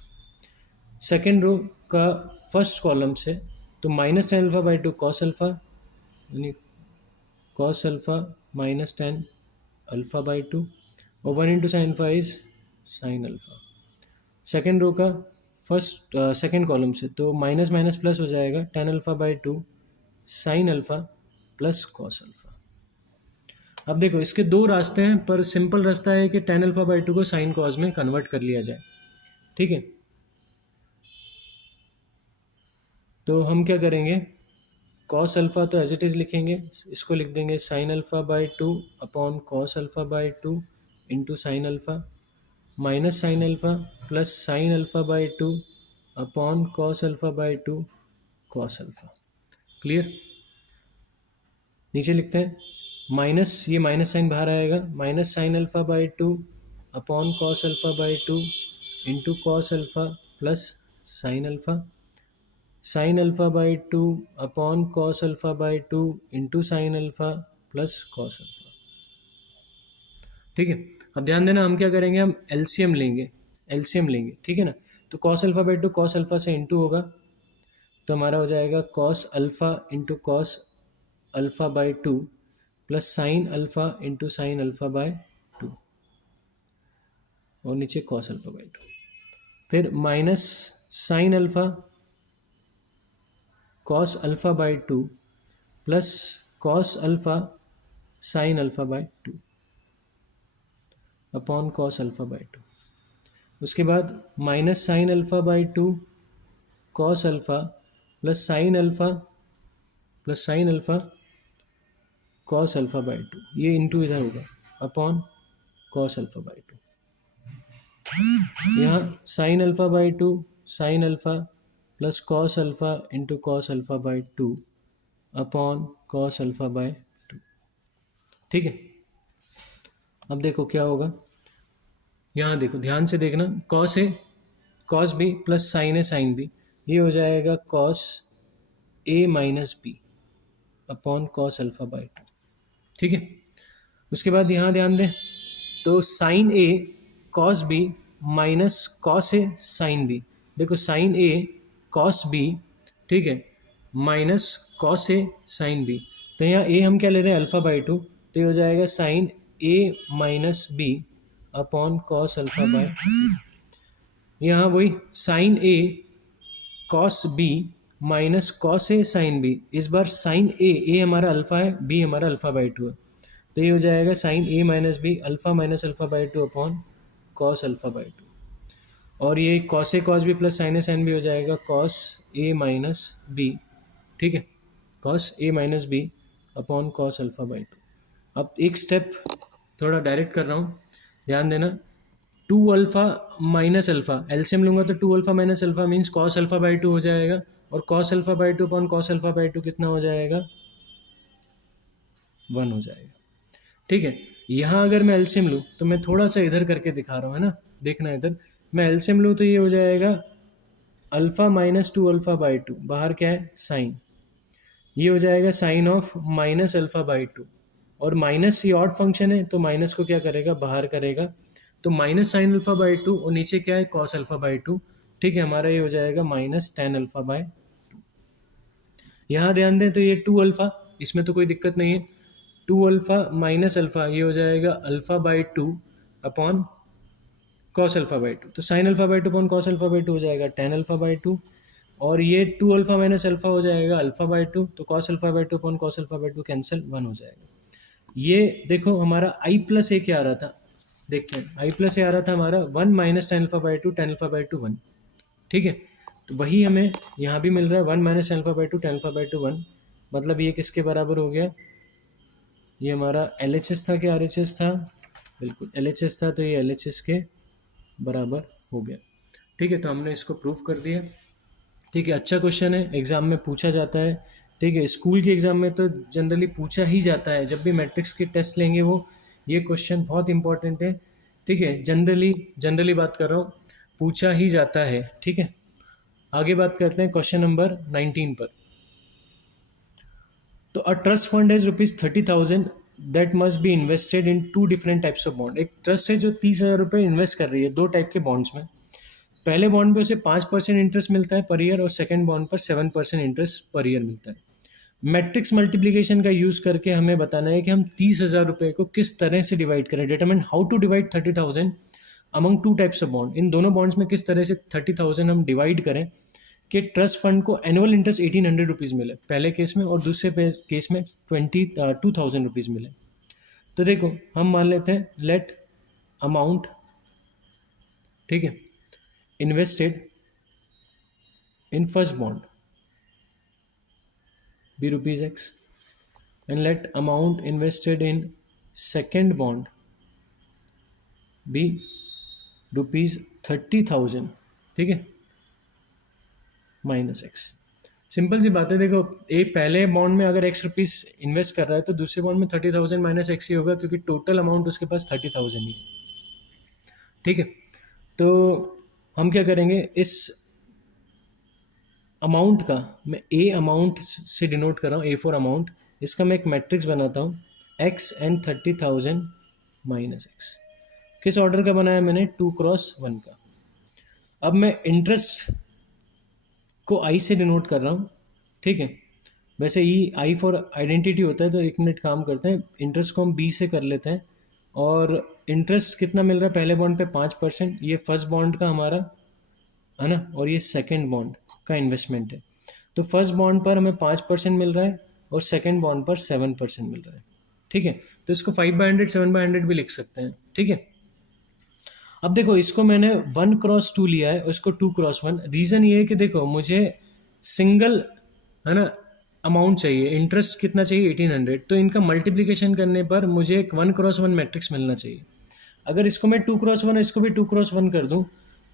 Second row का फर्स्ट कॉलम से तो माइनस tan α/2 कॉस अल्फ़ा, यानी कॉस अल्फ़ा माइनस tan α/2, और 1 into sine alpha is sine alpha. Second row का first second column से तो minus minus plus हो जाएगा, tan α/2 sine alpha plus cos alpha. अब देखो इसके दो रास्ते हैं, पर सिंपल रास्ता है कि tan α/2 को साइन कॉस में कन्वर्ट कर लिया जाए, ठीक है। तो हम क्या करेंगे, कॉस अल्फ़ा तो एज इट इज़ लिखेंगे, इसको लिख देंगे sine α/2 upon cos α/2 into sine alpha, minus sine alpha plus sine α/2 upon cos α/2 cos alpha. Clear, नीचे लिखते हैं माइनस, ये माइनस साइन बाहर आएगा, minus sine α/2 upon cos α/2 into cos alpha plus sine alpha, sine α/2 upon cos α/2 into sine alpha plus cos alpha, ठीक है। अब ध्यान देना, हम क्या करेंगे, हम एलसीएम लेंगे, ठीक है ना। तो कॉस α/2 कॉस अल्फ़ा से इंटू होगा, तो हमारा हो जाएगा cos alpha into cos α/2 plus sine alpha into sine α/2, और नीचे कॉस α/2, फिर minus sine alpha cos α/2 plus cos alpha sine α/2 upon cos α/2। उसके बाद minus sine α/2 cos alpha plus sine alpha cos α/2, ये इंटू इधर होगा अपॉन कॉस α/2। यहाँ sine α/2 sine alpha plus cos alpha into cos α/2 upon cos α/2, ठीक है। अब देखो क्या होगा, यहाँ देखो ध्यान से देखना, कॉस है कॉस बी प्लस साइन है साइन बी, ये हो जाएगा cos A minus B upon cos α/2, ठीक है। उसके बाद यहाँ ध्यान दें, तो sign A cos B minus cos A sine B, देखो साइन ए कॉस बी, ठीक है, minus cos A sine B. तो यहाँ ए हम क्या ले रहे हैं, अल्फ़ा बाई टू, तो ये हो जाएगा sine A minus B upon cos alpha by, यहाँ वही sine A cos B minus cos A sine B. इस बार साइन ए हमारा अल्फ़ा है, बी हमारा अल्फ़ा बाई टू है, तो ये हो जाएगा sine A minus B alpha minus alpha by two upon cos alpha by two. और ये cos A cos B plus sine A sine B हो जाएगा कॉस ए माइनस बी, ठीक है, cos A minus B upon cos alpha by two. अब एक step थोड़ा direct कर रहा हूँ, ध्यान देना। Two alpha minus alpha, LCM लूँगा तो two alpha minus alpha means cos alpha by two हो जाएगा, और cos alpha by two upon cos alpha by two कितना हो जाएगा, 1 हो जाएगा, ठीक है। यहाँ अगर मैं एलसीएम लूँ तो मैं थोड़ा सा इधर करके दिखा रहा हूँ, है ना, देखना इधर, मैं एलसीएम लूँ तो ये हो जाएगा alpha minus two alpha by two, बाहर क्या है साइन, ये हो जाएगा sine of minus alpha by two, और माइनस ये ऑड फंक्शन है तो माइनस को क्या करेगा, बाहर करेगा, तो minus sine alpha by two, और नीचे क्या है कॉस अल्फ़ा बाई टू, ठीक है, हमारा ये हो जाएगा minus tan alpha by two. यहाँ ध्यान दें तो ये टू अल्फ़ा, इसमें तो कोई दिक्कत नहीं है, टू अल्फ़ा माइनस अल्फ़ा ये हो जाएगा alpha by two upon cos alpha by two, तो sine alpha by two upon cos alpha by two हो जाएगा टेन अल्फ़ा बाई टू, और ये टू अल्फ़ा माइनस अल्फ़ा हो जाएगा अल्फ़ा बाई टू, तो cos alpha by two upon cos alpha by to cancel, 1 हो जाएगा। ये देखो हमारा आई प्लस ए क्या आ रहा था, देखते हैं, आई प्लस ए आ रहा था हमारा 1 minus tan alpha by to, tan alpha by to 1, ठीक है, तो वही हमें यहाँ भी मिल रहा है 1 minus tan alpha by to, tan alpha by to 1, मतलब ये किसके बराबर हो गया, ये हमारा एल एच एस था कि आर एच एस था, बिल्कुल एल एच एस था, तो ये एल एच एस के बराबर हो गया, ठीक है, तो हमने इसको प्रूव कर दिया, ठीक है। अच्छा क्वेश्चन है, एग्ज़ाम में पूछा जाता है, ठीक है, स्कूल के एग्ज़ाम में तो जनरली पूछा ही जाता है, जब भी मैट्रिक्स के टेस्ट लेंगे वो, ये क्वेश्चन बहुत इंपॉर्टेंट है, ठीक है, जनरली बात कर रहा हूँ, पूछा ही जाता है, ठीक है। आगे बात करते हैं क्वेश्चन नंबर 19 पर। तो a trust fund has ₹30,000 that must be invested in two different types of bond. एक ट्रस्ट है जो 30,000 रुपये इन्वेस्ट कर रही है दो टाइप के बॉन्ड्स में। पहले बॉन्ड पे उसे 5% इंटरेस्ट मिलता है पर ईयर, और सेकंड बॉन्ड पर 7% इंटरेस्ट पर ईयर मिलता है। मैट्रिक्स मल्टीप्लिकेशन का यूज़ करके हमें बताना है कि हम 30,000 रुपये को किस तरह से डिवाइड करें। Determine how to divide 30,000 among two types of bond. इन दोनों बॉन्ड्स में किस तरह से 30,000 हम डिवाइड करें कि ट्रस्ट फंड को एनुअल इंटरेस्ट 1,800 रुपीज़ मिले पहले केस में, और दूसरे केस में 2,000 रुपीज़ मिले। तो देखो हम मान लेते हैं लेट अमाउंट, ठीक है, invested in first bond be rupees x, and let amount invested in second bond be rupees 30,000, ठीक है, माइनस एक्स। सिंपल सी बात है, देखो एक पहले बॉन्ड में अगर एक्स रुपीज़ इन्वेस्ट कर रहा है तो दूसरे बॉन्ड में 30,000 माइनस एक्स ही होगा, क्योंकि टोटल अमाउंट उसके पास 30,000 ही है, ठीक है। तो हम क्या करेंगे, इस अमाउंट का मैं ए अमाउंट से डिनोट कर रहा हूँ, ए फॉर अमाउंट, इसका मैं एक मैट्रिक्स बनाता हूँ, एक्स एंड 30,000 माइनस एक्स। किस ऑर्डर का बनाया मैंने, 2x1 का। अब मैं इंटरेस्ट को आई से डिनोट कर रहा हूँ, ठीक है, वैसे ई आई फॉर आइडेंटिटी होता है, तो एक मिनट काम करते हैं, इंटरेस्ट को हम बी से कर लेते हैं। और इंटरेस्ट कितना मिल रहा है पहले बॉन्ड पे 5%, ये फर्स्ट बॉन्ड का हमारा है ना, और ये सेकंड बॉन्ड का इन्वेस्टमेंट है। तो फर्स्ट बॉन्ड पर हमें 5% मिल रहा है और सेकंड बॉन्ड पर 7% मिल रहा है, ठीक है। तो इसको 5/100 7/100 भी लिख सकते हैं, ठीक है। अब देखो इसको मैंने 1x2 लिया है और इसको 2x1। रीज़न ये है कि देखो मुझे सिंगल है ना अमाउंट चाहिए, इंटरेस्ट कितना चाहिए 1,800, तो इनका मल्टीप्लिकेशन करने पर मुझे एक 1x1 मैट्रिक्स मिलना चाहिए। अगर इसको मैं 2x1 इसको भी 2x1 कर दूं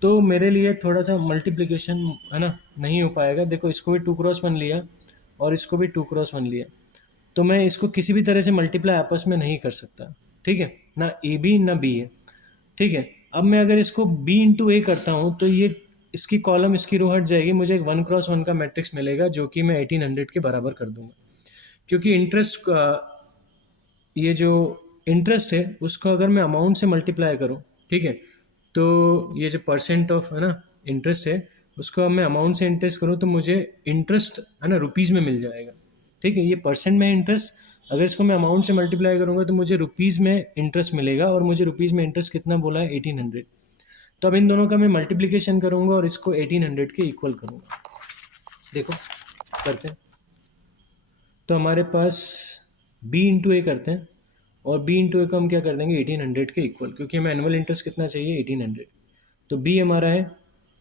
तो मेरे लिए थोड़ा सा मल्टीप्लिकेशन है ना नहीं हो पाएगा। देखो इसको भी 2x1 लिया और इसको भी 2x1 लिया, तो मैं इसको किसी भी तरह से मल्टीप्लाई आपस में नहीं कर सकता, ठीक है, ना ए बी ना बी है, ठीक है। अब मैं अगर इसको b इंटू ए करता हूँ तो ये इसकी कॉलम इसकी रो हट जाएगी, मुझे एक 1x1 का मैट्रिक्स मिलेगा जो कि मैं 1,800 के बराबर कर दूंगा। क्योंकि इंटरेस्ट ये जो इंटरेस्ट है उसको अगर मैं अमाउंट से मल्टीप्लाई करूँ, ठीक है, तो ये जो परसेंट ऑफ है ना इंटरेस्ट है उसको अब मैं अमाउंट से इंटरेस्ट करूँ तो मुझे इंटरेस्ट है ना रुपीज़ में मिल जाएगा। ठीक है, ये परसेंट में इंटरेस्ट, अगर इसको मैं अमाउंट से मल्टीप्लाई करूँगा तो मुझे रुपीज़ में इंटरेस्ट मिलेगा, और मुझे रुपीज़ में इंटरेस्ट कितना बोला है 1800। तो अब इन दोनों का मैं मल्टीप्लिकेशन करूँगा और इसको 1800 के इक्वल करूँगा। देखो करते हैं, तो हमारे पास b इंटू ए करते हैं, और b इंटू ए को हम क्या कर देंगे 1800 के इक्वल, क्योंकि हमें एनुअल इंटरेस्ट कितना चाहिए 1800। तो b हमारा है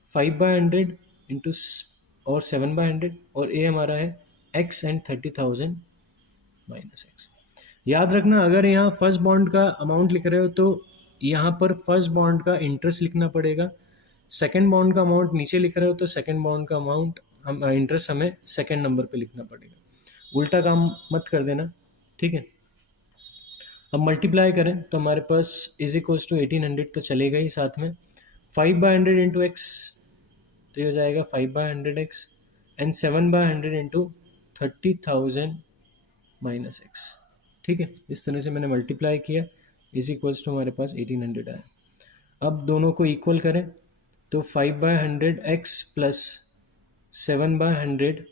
5/100 इंटू और 7/100, और a हमारा है x एंड 30,000 माइनस x। याद रखना, अगर यहाँ फर्स्ट बॉन्ड का अमाउंट लिख रहे हो तो यहाँ पर फर्स्ट बॉन्ड का इंटरेस्ट लिखना पड़ेगा, सेकंड बॉन्ड का अमाउंट नीचे लिख रहे हो तो सेकंड बॉन्ड का अमाउंट हम इंटरेस्ट हमें सेकंड नंबर पे लिखना पड़ेगा, उल्टा काम मत कर देना। ठीक है, अब मल्टीप्लाई करें तो हमारे पास इज इक्वल्स टू 1800 तो चलेगा ही साथ में, 5/100 इंटू एक्स तो ये हो जाएगा 5/100 x, and 7/100 into 30,000 minus x. ठीक है, इस तरह से मैंने मल्टीप्लाई किया, इज इक्वल्स टू हमारे पास 1800 आया। अब दोनों को इक्वल करें तो 5/100 x plus 7/100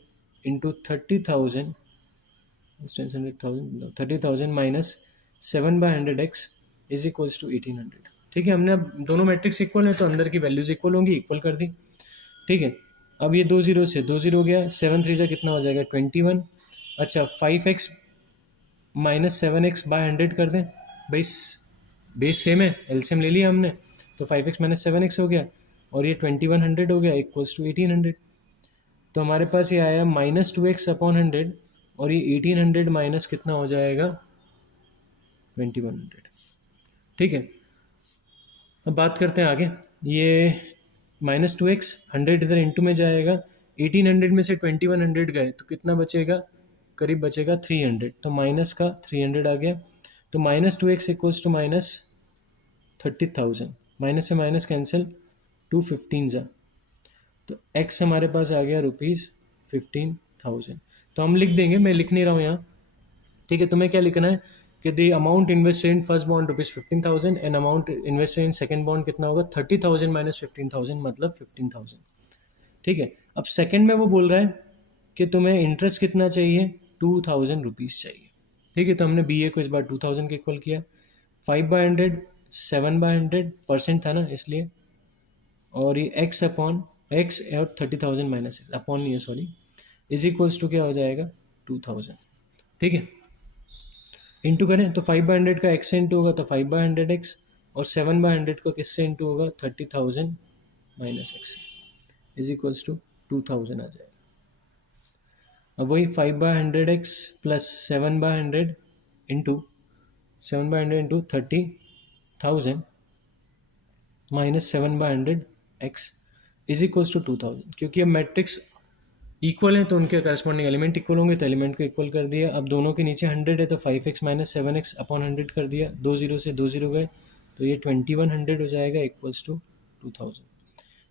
into 30,000 minus 7/100 x is equals to 1800। ठीक है, हमने अब दोनों मैट्रिक्स इक्वल है तो अंदर की वैल्यूज इक्वल होंगी, इक्वल कर दी। ठीक है, अब ये 2 0 से 2 0 हो गया, 7 3 कितना हो जाएगा 21। अच्छा 5x माइनस 7x/100 कर दें, भाई बेस सेम है, एलसीएम ले लिया हमने, तो 5x माइनस 7x हो गया, और ये 2100 हो गया इक्वल्स टू 1800। तो हमारे पास ये आया -2x/100, और ये 1800 माइनस कितना हो जाएगा 2100। ठीक है, अब बात करते हैं आगे। ये -2x 100 इधर इंटू में जाएगा, 1800 में से 2100 गए तो कितना बचेगा, करीब बचेगा 300, तो माइनस का 300 आ गया। तो -2x इक्वल्स टू -30,000, माइनस से माइनस कैंसिल, 215 जा, तो x हमारे पास आ गया ₹15,000। तो हम लिख देंगे, मैं लिख नहीं रहा हूँ यहाँ। ठीक है, तुम्हें क्या लिखना है कि the amount invested in first bond ₹15,000 and amount invested in second bond कितना होगा 30,000 माइनस 15,000 मतलब 15,000। ठीक है, अब सेकंड में वो बोल रहा है कि तुम्हें इंटरेस्ट कितना चाहिए 2,000 रुपीज़ चाहिए। ठीक है, तो हमने बी ए को इस बार 2,000 के इक्वल किया, 5/100 7/100 परसेंट था ना इसलिए, और ये x अपॉन x और 30,000 माइनस एक्स अपॉन नहीं है सॉरी, इज इक्वल्स टू क्या हो जाएगा 2,000। ठीक है, इंटू करें तो 5/100 का x से इंटू होगा तो 5/100 x, और 7/100 का किससे इंटू होगा 30,000 minus x, is equals to 2,000 आ जाएगा। अब वही 5/100 x plus 7/100 into 30,000 minus 7/100 x is equals to 2,000। क्योंकि अब मैट्रिक्स इक्वल है तो उनके करस्पॉन्डिंग एलिमेंट इक्वल होंगे, तो एलिमेंट को इक्वल कर दिया। अब दोनों के नीचे 100 है तो 5x माइनस 7x अपॉन 100 कर दिया, 2 0 से 2 0 गए तो ये 2100 हो जाएगा इक्वल्स टू 2,000।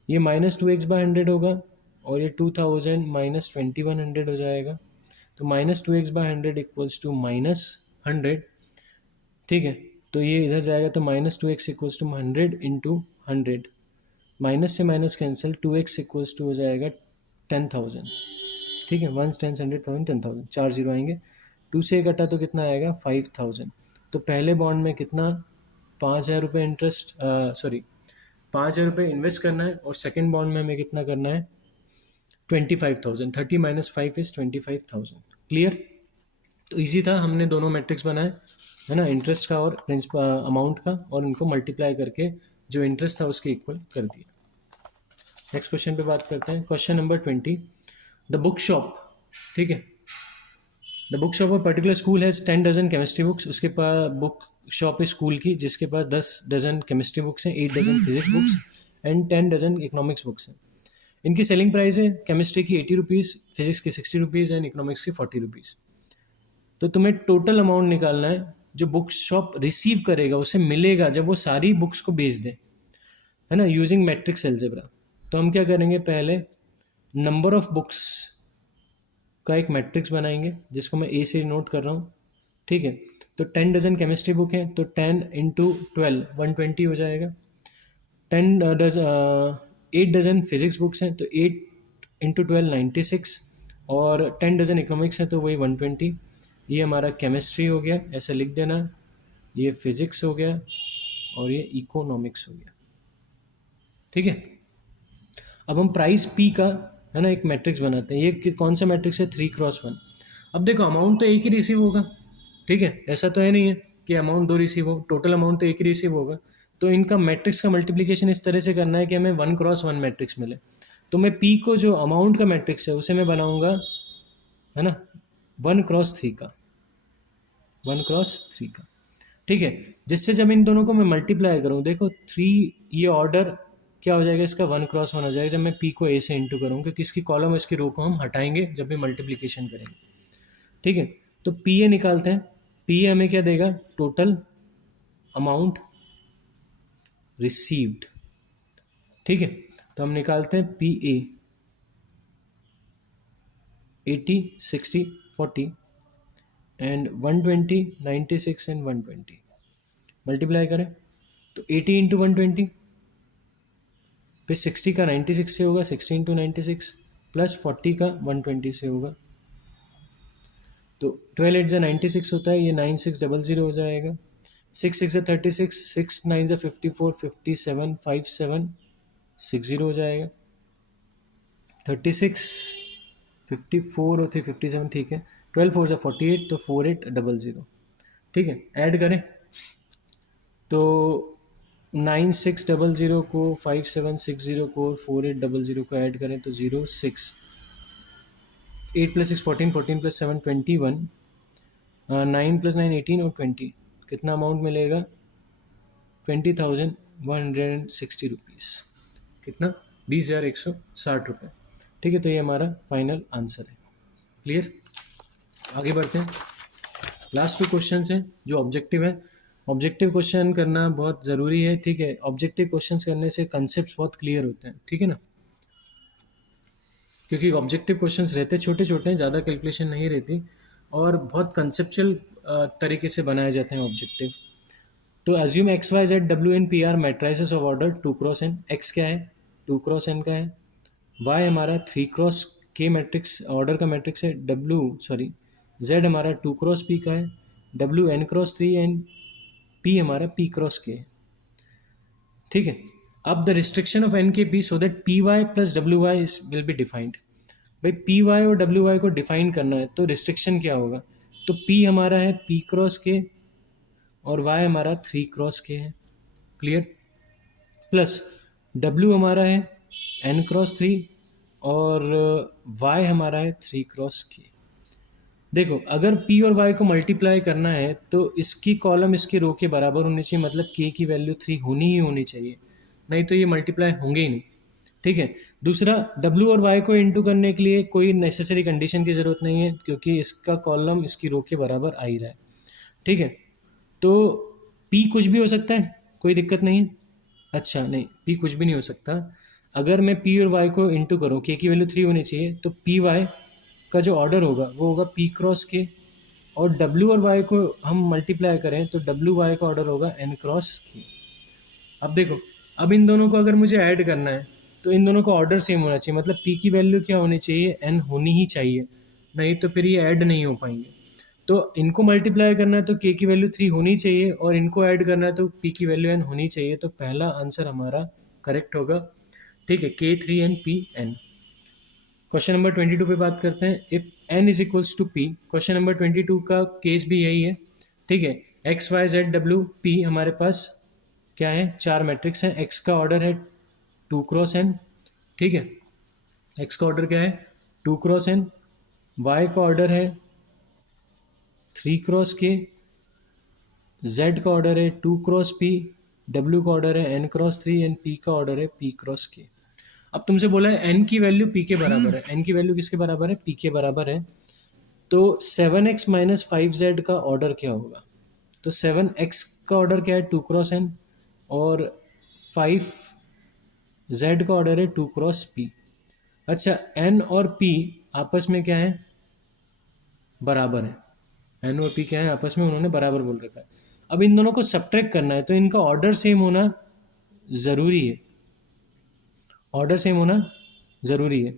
ये -2x/100 होगा, और ये 2,000 माइनस 2100 हो जाएगा, तो -2x/100 इक्वल्स टू -100। ठीक है, तो ये इधर जाएगा तो -2x equals to 100 into 100, minus से minus cancel, 2x equals to हो जाएगा 10,000। ठीक है, 1 10 100,000 10,000, 4 0 आएंगे, 2 से कटा तो कितना आएगा 5,000। तो पहले बॉन्ड में कितना 5,000 रुपये इंटरेस्ट 5,000 रुपये इन्वेस्ट करना है, और सेकेंड बॉन्ड में हमें कितना करना है 25,000, 30 माइनस 5 इज 25,000। क्लियर? तो ईजी था, हमने दोनों मैट्रिक्स बनाए है ना, इंटरेस्ट का और प्रिंसिपल अमाउंट का, और उनको मल्टीप्लाई करके जो इंटरेस्ट था उसके इक्वल कर दिया। नेक्स्ट क्वेश्चन पे बात करते हैं, question number 20। The book shop, ठीक है, the book shop of particular school has 10 dozen chemistry books. उसके पास बुक शॉप है स्कूल की जिसके पास 10 डजन केमिस्ट्री बुक्स हैं, 8 dozen physics books and 10 dozen economics books हैं। इनकी सेलिंग प्राइस है केमिस्ट्री की 80 रुपीज़, फिजिक्स की 60 रुपीज़ एंड इकोनॉमिक्स की 40 रुपीज़। तो तुम्हें टोटल अमाउंट निकालना है जो बुक शॉप रिसीव करेगा, उसे मिलेगा जब वो सारी बुक्स को बेच दे, है ना, यूजिंग मैट्रिक्स एल्जेब्रा। तो हम क्या करेंगे, पहले नंबर ऑफ बुक्स का एक मैट्रिक्स बनाएंगे जिसको मैं ए से नोट कर रहा हूँ। ठीक है, तो 10 डजन केमिस्ट्री बुक है तो 10 इंटू 12 120 हो जाएगा। 10 8 डज़न फिज़िक्स बुक्स हैं तो 8 इंटू 12 96, और 10 डज़न इकोनॉमिक्स है तो वही 120। ये हमारा केमिस्ट्री हो गया, ऐसा लिख देना, ये फिज़िक्स हो गया और ये इकोनॉमिक्स हो गया। ठीक है, अब हम प्राइस पी का है ना एक मैट्रिक्स बनाते हैं। ये कौन सा मैट्रिक्स है? 3x1। अब देखो अमाउंट तो एक ही रिसीव होगा, ठीक है, ऐसा तो है नहीं है कि अमाउंट दो रिसीव हो, टोटल अमाउंट तो एक ही रिसीव होगा। तो इनका मैट्रिक्स का मल्टीप्लिकेशन इस तरह से करना है कि हमें 1x1 मैट्रिक्स मिले। तो मैं पी को जो अमाउंट का मैट्रिक्स है उसे मैं बनाऊंगा है ना 1x3 का, 1x3 का, ठीक है। जिससे जब इन दोनों को मैं मल्टीप्लाई करूँ, देखो 3, ये ऑर्डर क्या हो जाएगा इसका 1x1 हो जाएगा जब मैं पी को ए से इंटू करूँ, क्योंकि इसकी कॉलम और इसकी रो को हम हटाएंगे जब भी मल्टीप्लिकेशन करेंगे। ठीक है, तो पी ए निकालते हैं। पी ए हमें क्या देगा? Total amount received. ठीक है, तो हम निकालते हैं P A 80, 60, 40 and 120, 96 and 120। Multiply करें तो 80 इंटू 120, फिर 60 का 96 से होगा, 60 इंटू 96, प्लस 40 का 120 से होगा। तो 12 8 ज़ा 96 होता है, ये 9600 हो जाएगा। 6 6 ज़ा 36, 6 9 ज़ा 54, 57 57 60 हो जाएगा। 36 54 और 57, ठीक है। 12 4 ज़ा 48, तो 4800। ठीक है, ऐड करें तो 9600 को 5760 को 4800 को ऐड करें तो 06, 8 + 6 14, 14 + 7 21, 9 + 9 18 और 20, कितना अमाउंट मिलेगा? 20,160 रुपीज़। कितना? 20,160 रुपये। ठीक है, तो ये हमारा फाइनल आंसर है। क्लियर? आगे बढ़ते हैं। लास्ट 2 क्वेश्चन हैं जो ऑब्जेक्टिव है। ऑब्जेक्टिव क्वेश्चन करना बहुत ज़रूरी है, ठीक है। ऑब्जेक्टिव क्वेश्चंस करने से कंसेप्ट बहुत क्लियर होते हैं, ठीक है ना, क्योंकि ऑब्जेक्टिव क्वेश्चंस रहते छोटे छोटे हैं, ज़्यादा कैलकुलेशन नहीं रहती और बहुत कंसेप्चुअल तरीके से बनाए जाते हैं ऑब्जेक्टिव। तो assume X Y Z W N P R matrices of order 2x n। X क्या है? 2x n का है। वाई हमारा 3x k मैट्रिक्स ऑर्डर का मैट्रिक्स है। जेड हमारा 2x p का है। डब्ल्यू n×3 एंड पी हमारा p×k है। ठीक है, अब the restriction of N K P so that P Y plus W Y will be defined. भाई पी वाई और डब्ल्यू वाई को डिफाइन करना है तो रिस्ट्रिक्शन क्या होगा? तो पी हमारा है p×k और y हमारा 3x k है। क्लियर? प्लस w हमारा है n×3 और y हमारा है 3x k। देखो अगर p और y को मल्टीप्लाई करना है तो इसकी कॉलम इसके रो के बराबर होनी चाहिए, मतलब k की वैल्यू 3 होनी ही होनी चाहिए, नहीं तो ये मल्टीप्लाई होंगे ही नहीं। ठीक है, दूसरा w और y को इंटू करने के लिए कोई नेसेसरी कंडीशन की ज़रूरत नहीं है क्योंकि इसका कॉलम इसकी रो के बराबर आ ही रहा है। ठीक है, तो p कुछ भी हो सकता है, कोई दिक्कत नहीं। अच्छा नहीं, p कुछ भी नहीं हो सकता। अगर मैं p और y को इंटू करूँ, k की वैल्यू 3 होनी चाहिए, तो पी वाई का जो ऑर्डर होगा वो होगा p×k और w और y को हम मल्टीप्लाई करें तो w/y का ऑर्डर होगा n×k। अब देखो, अब इन दोनों को अगर मुझे ऐड करना है तो इन दोनों का ऑर्डर सेम होना चाहिए, मतलब p की वैल्यू क्या होनी चाहिए? n होनी ही चाहिए, नहीं तो फिर ये ऐड नहीं हो पाएंगे। तो इनको मल्टीप्लाई करना है तो k की वैल्यू 3 होनी चाहिए और इनको ऐड करना है तो p की वैल्यू n होनी चाहिए। तो पहला आंसर हमारा करेक्ट होगा। ठीक है, k3 n p n। Question number 22 पे बात करते हैं। If n is equals to p, question number 22 का केस भी यही है। ठीक है, X Y Z W P हमारे पास क्या है? 4 मैट्रिक्स हैं। x का ऑर्डर है 2x n। ठीक है, x का ऑर्डर क्या है? 2x n। y का ऑर्डर है 3x k। z का ऑर्डर है 2x p। w का ऑर्डर है n×3 एंड p का ऑर्डर है p×k। अब तुमसे बोला है n की वैल्यू p के बराबर है। n की वैल्यू किसके बराबर है? p के बराबर है। तो 7x - 5z का ऑर्डर क्या होगा? तो 7x का ऑर्डर क्या है? 2x n और 5z का ऑर्डर है 2x p। अच्छा, n और p आपस में क्या है? बराबर है। n और p क्या है? आपस में उन्होंने बराबर बोल रखा है। अब इन दोनों को सब्ट्रैक्ट करना है तो इनका ऑर्डर सेम होना ज़रूरी है। ऑर्डर सेम होना ज़रूरी है।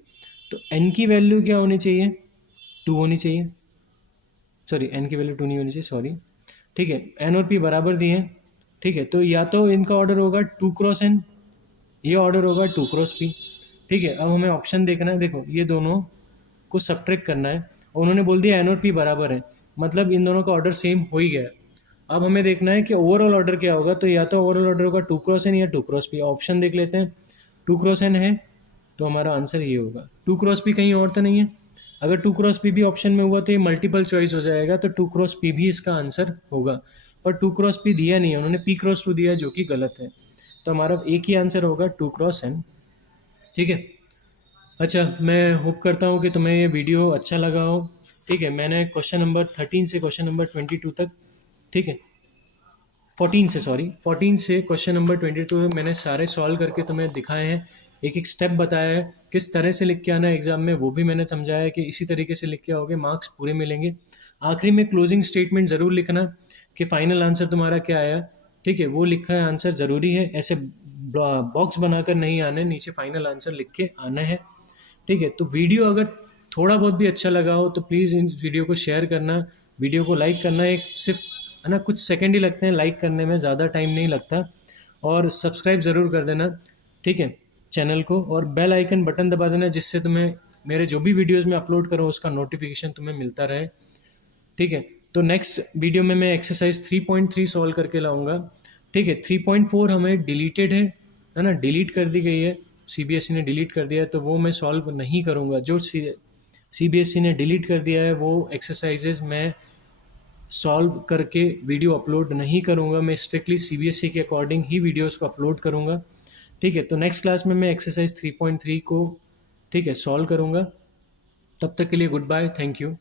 तो n की वैल्यू क्या होनी चाहिए, 2 होनी चाहिए, सॉरी n की वैल्यू 2 नहीं होनी चाहिए, सॉरी, ठीक है। n और p बराबर दिए हैं, ठीक है, तो या तो इनका ऑर्डर होगा 2 क्रॉस n, ये ऑर्डर होगा 2 क्रॉस p, ठीक है। अब हमें ऑप्शन देखना है, देखो ये दोनों को सब्ट्रैक्ट करना है, और उन्होंने बोल दिया n और p बराबर है, मतलब इन दोनों का ऑर्डर सेम हो ही गया। अब हमें देखना है कि ओवरऑल ऑर्डर क्या होगा, तो या तो ओवरऑल ऑर्डर होगा 2 क्रॉस n या 2 क्रॉस p। ऑप्शन देख लेते हैं, 2 क्रॉस n है तो हमारा आंसर ये होगा। 2 क्रॉस p कहीं और तो नहीं है, अगर 2 क्रॉस p भी ऑप्शन में हुआ तो ये मल्टीपल चॉइस हो जाएगा, तो 2 क्रॉस p भी इसका आंसर होगा। पर 2 क्रॉस p दिया नहीं है, उन्होंने p क्रॉस 2 दिया है, जो कि गलत है। तो हमारा एक ही आंसर होगा 2 क्रॉस n, ठीक है। अच्छा, मैं होप करता हूँ कि तुम्हें ये वीडियो अच्छा लगा हो, ठीक है। मैंने क्वेश्चन नंबर 13 से क्वेश्चन नंबर 22 तक, ठीक है, 14 से, सॉरी 14 से क्वेश्चन नंबर 22 मैंने सारे सॉल्व करके तुम्हें दिखाए हैं, एक एक स्टेप बताया है किस तरह से लिख के आना है एग्जाम में, वो भी मैंने समझाया है कि इसी तरीके से लिख के आओगे मार्क्स पूरे मिलेंगे। आखिरी में क्लोजिंग स्टेटमेंट ज़रूर लिखना कि फाइनल आंसर तुम्हारा क्या आया, ठीक है, वो लिखा है आंसर ज़रूरी है, ऐसे बॉक्स बनाकर नहीं आने, नीचे फाइनल आंसर लिख के आना है, ठीक है। तो वीडियो अगर थोड़ा बहुत भी अच्छा लगा हो तो प्लीज़ इन वीडियो को शेयर करना, वीडियो को लाइक करना, एक सिर्फ है ना कुछ सेकंड ही लगते हैं लाइक करने में, ज़्यादा टाइम नहीं लगता, और सब्सक्राइब ज़रूर कर देना, ठीक है, चैनल को, और बेल आइकन बटन दबा देना, जिससे तुम्हें मेरे जो भी वीडियोज़ में अपलोड करूँ उसका नोटिफिकेशन तुम्हें मिलता रहे, ठीक है। तो नेक्स्ट वीडियो में मैं एक्सरसाइज 3.3 सॉल्व करके लाऊंगा, ठीक है। 3.4 हमें डिलीटेड है ना, डिलीट कर दी गई है, सीबीएसई ने डिलीट कर दिया है, तो वो मैं सॉल्व नहीं करूंगा। जो सीबीएसई ने डिलीट कर दिया है वो एक्सरसाइजेज मैं सॉल्व करके वीडियो अपलोड नहीं करूंगा, मैं स्ट्रिक्टली सीबीएसई के अकॉर्डिंग ही वीडियोस को अपलोड करूंगा, ठीक है। तो नेक्स्ट क्लास में मैं एक्सरसाइज 3.3 को, ठीक है, सॉल्व करूंगा। तब तक के लिए गुड बाय, थैंक यू।